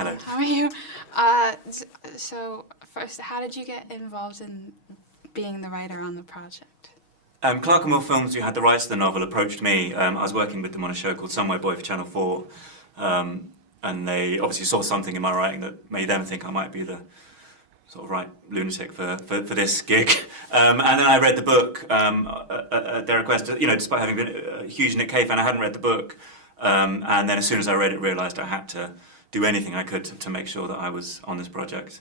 Hello. How are you? So first, how did you get involved in being the writer on the project? Clark and Will Films, who had the rights to the novel, approached me. I was working with them on a show called Somewhere Boy for Channel 4, and they obviously saw something in my writing that made them think I might be the sort of right lunatic for this gig. And then I read the book at their request. You know, despite having been a huge Nick Cave fan, I hadn't read the book. And then as soon as I read it, realised I had to do anything I could to make sure that I was on this project.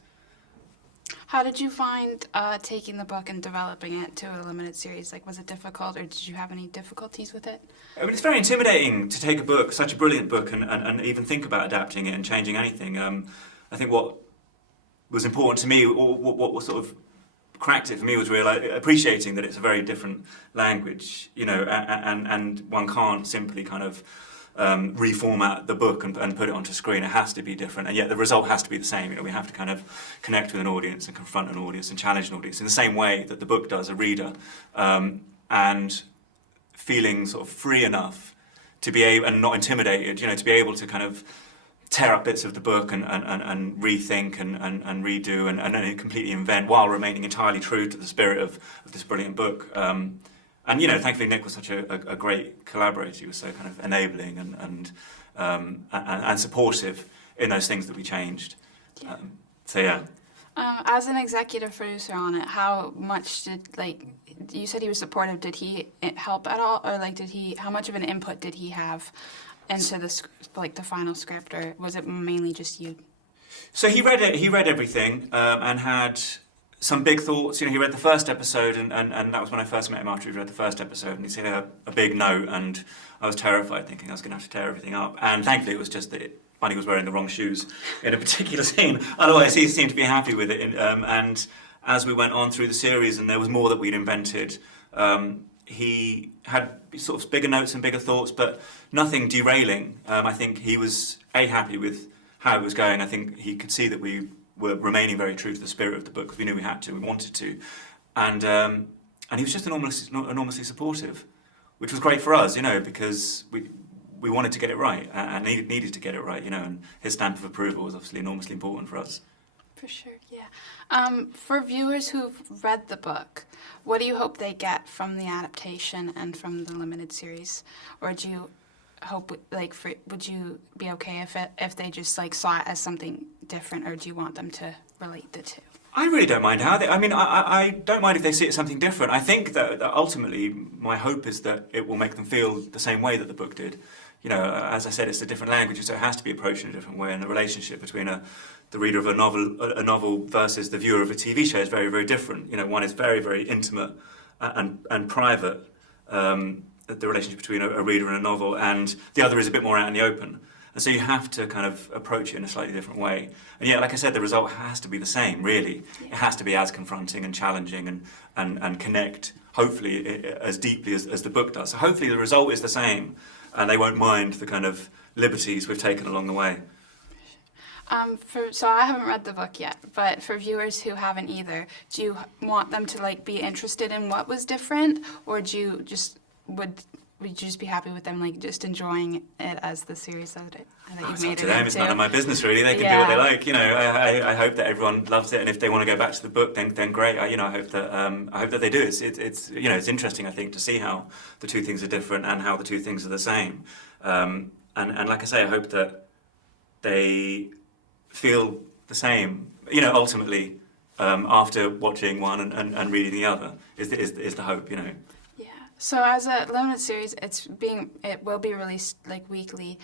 How did you find taking the book and developing it to a limited series? Like, was it difficult, or did you have any difficulties with it? I mean, it's very intimidating to take a book, such a brilliant book, and even think about adapting it and changing anything. I think what was important to me, or what sort of cracked it for me, was appreciating that it's a very different language, you know, and one can't simply kind of reformat the book and put it onto screen. It has to be different, and yet the result has to be the same. You know, we have to kind of connect with an audience and confront an audience and challenge an audience in the same way that the book does a reader, and feeling sort of free enough to be able, and not intimidated, you know, to be able to kind of tear up bits of the book and rethink and redo and completely invent while remaining entirely true to the spirit of this brilliant book. And you know, thankfully Nick was such a great collaborator. He was so kind of enabling and supportive in those things that we changed. Yeah. So yeah. As an executive producer on it, how much did, like, you said he was supportive, did he help at all, or like how much of an input did he have into the final script, or was it mainly just you? So he read it. He read everything and had some big thoughts. You know, he read the first episode, and that was when I first met him after he read the first episode, and he said a big note, and I was terrified, thinking I was going to have to tear everything up. And thankfully, it was just that Bunny was wearing the wrong shoes in a particular scene. Otherwise, he seemed to be happy with it. And as we went on through the series, and there was more that we'd invented, he had sort of bigger notes and bigger thoughts, but nothing derailing. I think he was happy with how it was going. I think he could see that we were remaining very true to the spirit of the book, because we knew we had to, we wanted to, and he was just enormously supportive, which was great for us, you know, because we wanted to get it right and needed to get it right, you know, and his stamp of approval was obviously enormously important for us. For sure, yeah. For viewers who've read the book, what do you hope they get from the adaptation and from the limited series? Or do you hope, like, would you be okay if they just like saw it as something different, or do you want them to relate the two? I really don't mind how they. I mean, I don't mind if they see it as something different. I think that ultimately my hope is that it will make them feel the same way that the book did. You know, as I said, it's a different language, so it has to be approached in a different way. And the relationship between the reader of a novel versus the viewer of a TV show is very, very different. You know, one is very, very intimate and private. The relationship between a reader and a novel, and the other is a bit more out in the open. And so you have to kind of approach it in a slightly different way. And yet, like I said, the result has to be the same, really. Yeah. It has to be as confronting and challenging and connect, hopefully, as deeply as the book does. So hopefully the result is the same, and they won't mind the kind of liberties we've taken along the way. So I haven't read the book yet, but for viewers who haven't either, do you want them to like be interested in what was different, or do you just would you just be happy with them like just enjoying it as the series that you've made it into? To them, it's none of my business really. They can do what they like. You know, I hope that everyone loves it, and if they want to go back to the book, then great. I hope that they do. It's you know, it's interesting, I think, to see how the two things are different and how the two things are the same. And like I say, I hope that they feel the same. You know, ultimately, after watching one and reading the other, is the hope. You know. So as a limited series, it will be released like weekly,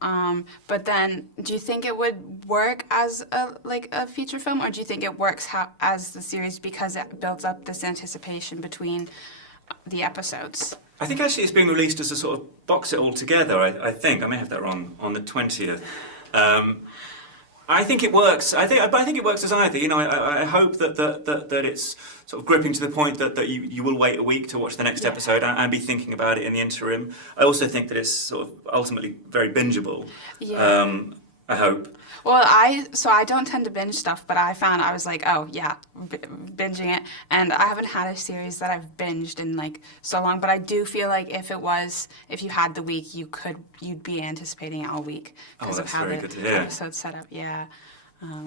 but then do you think it would work as a feature film, or do you think it works as the series because it builds up this anticipation between the episodes? I think actually it's being released as a sort of box set all together. I think I may have that wrong, on the 20th. I think it works. I think it works as either. You know, I hope that it's sort of gripping to the point that you will wait a week to watch the next episode and be thinking about it in the interim. I also think that it's sort of ultimately very bingeable. Yeah. I hope. Well, I don't tend to binge stuff, but I was like, oh yeah, binging it, and I haven't had a series that I've binged in like so long. But I do feel like if you had the week, you'd be anticipating it all week because of how the episode's set up. Yeah.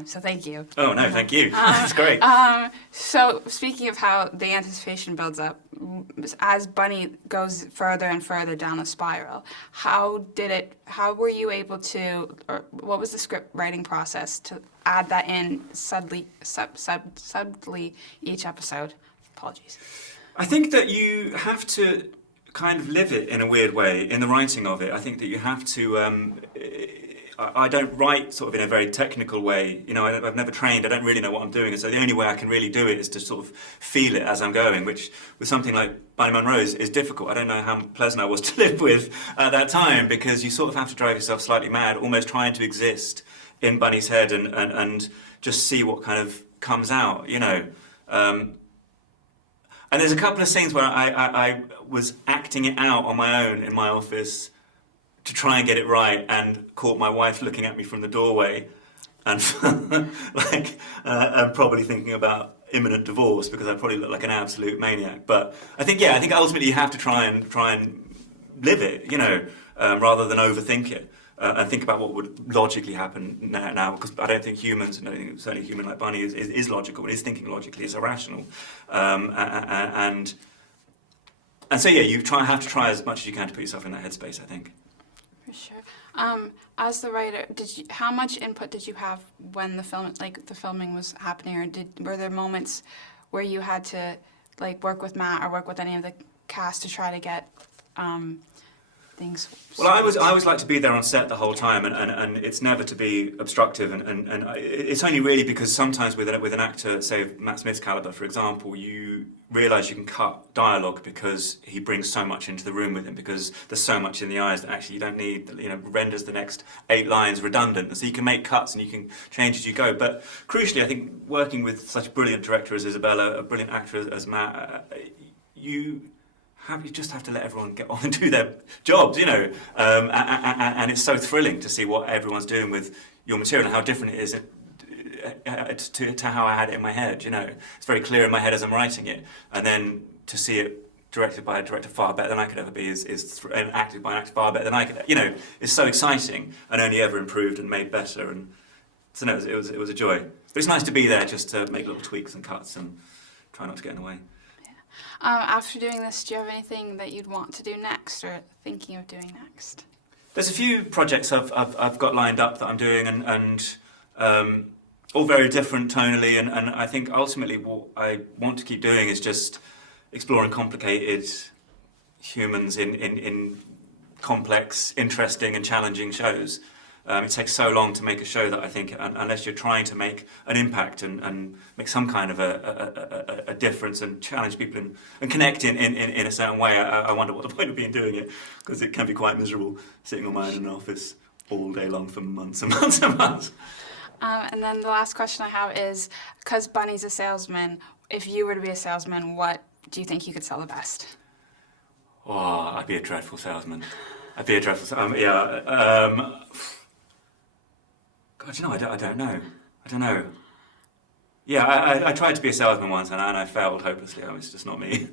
So thank you. Oh no, thank you. That's great. So speaking of how the anticipation builds up, as Bunny goes further and further down the spiral, how were you able to, or what was the script writing process to add that in subtly each episode? Apologies. I think that you have to kind of live it in a weird way in the writing of it. I think that you have to. I don't write sort of in a very technical way. You know, I've never trained. I don't really know what I'm doing, and so the only way I can really do it is to sort of feel it as I'm going. Which, with something like Bunny Munro, is difficult. I don't know how pleasant I was to live with at that time, because you sort of have to drive yourself slightly mad, almost trying to exist in Bunny's head and just see what kind of comes out. You know. And there's a couple of scenes where I was acting it out on my own in my office to try and get it right, and caught my wife looking at me from the doorway, and I'm probably thinking about imminent divorce because I probably look like an absolute maniac. But I think ultimately you have to try and live it, you know, rather than overthink it. And think about what would logically happen now, because I don't think humans, certainly a human like Bunny, is logical, and is thinking logically, is irrational. And so, yeah, you have to try as much as you can to put yourself in that headspace, I think. For sure. As the writer, how much input did you have when the filming was happening, or were there moments where you had to work with Matt or work with any of the cast to try to get things? Well, I always like to be there on set the whole time, and it's never to be obstructive, and it's only really because sometimes with an actor, say Matt Smith's caliber, for example, you realise you can cut dialogue because he brings so much into the room with him, because there's so much in the eyes that actually you don't need, renders the next 8 lines redundant, and so you can make cuts and you can change as you go. But crucially, I think working with such a brilliant director as Isabella, a brilliant actor as Matt, you just have to let everyone get on and do their jobs, and it's so thrilling to see what everyone's doing with your material and how different it is to how I had it in my head. It's very clear in my head as I'm writing it, and then to see it directed by a director far better than I could ever be, and acted by an actor far better than I could, is so exciting and only ever improved and made better. And so no, it was a joy. But it's nice to be there just to make little tweaks and cuts and try not to get in the way. After doing this, do you have anything that you'd want to do next, or thinking of doing next? There's a few projects I've got lined up that I'm doing, and all very different tonally, and I think ultimately what I want to keep doing is just exploring complicated humans in complex, interesting and challenging shows. It takes so long to make a show that I think, unless you're trying to make an impact and make some kind of a difference and challenge people and connect in a certain way, I wonder what the point of being doing it, because it can be quite miserable sitting on my own in an office all day long for months and months and months. And then the last question I have is, because Bunny's a salesman, if you were to be a salesman, what do you think you could sell the best? Oh, I'd be a dreadful salesman. God, I don't know. Yeah, I tried to be a salesman once and I failed hopelessly. It's just not me.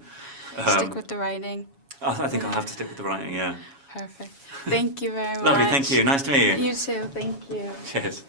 Stick with the writing. I think I'll have to stick with the writing, yeah. Perfect. Thank you very much. Lovely, thank you. Nice to meet you. You too, thank you. Cheers.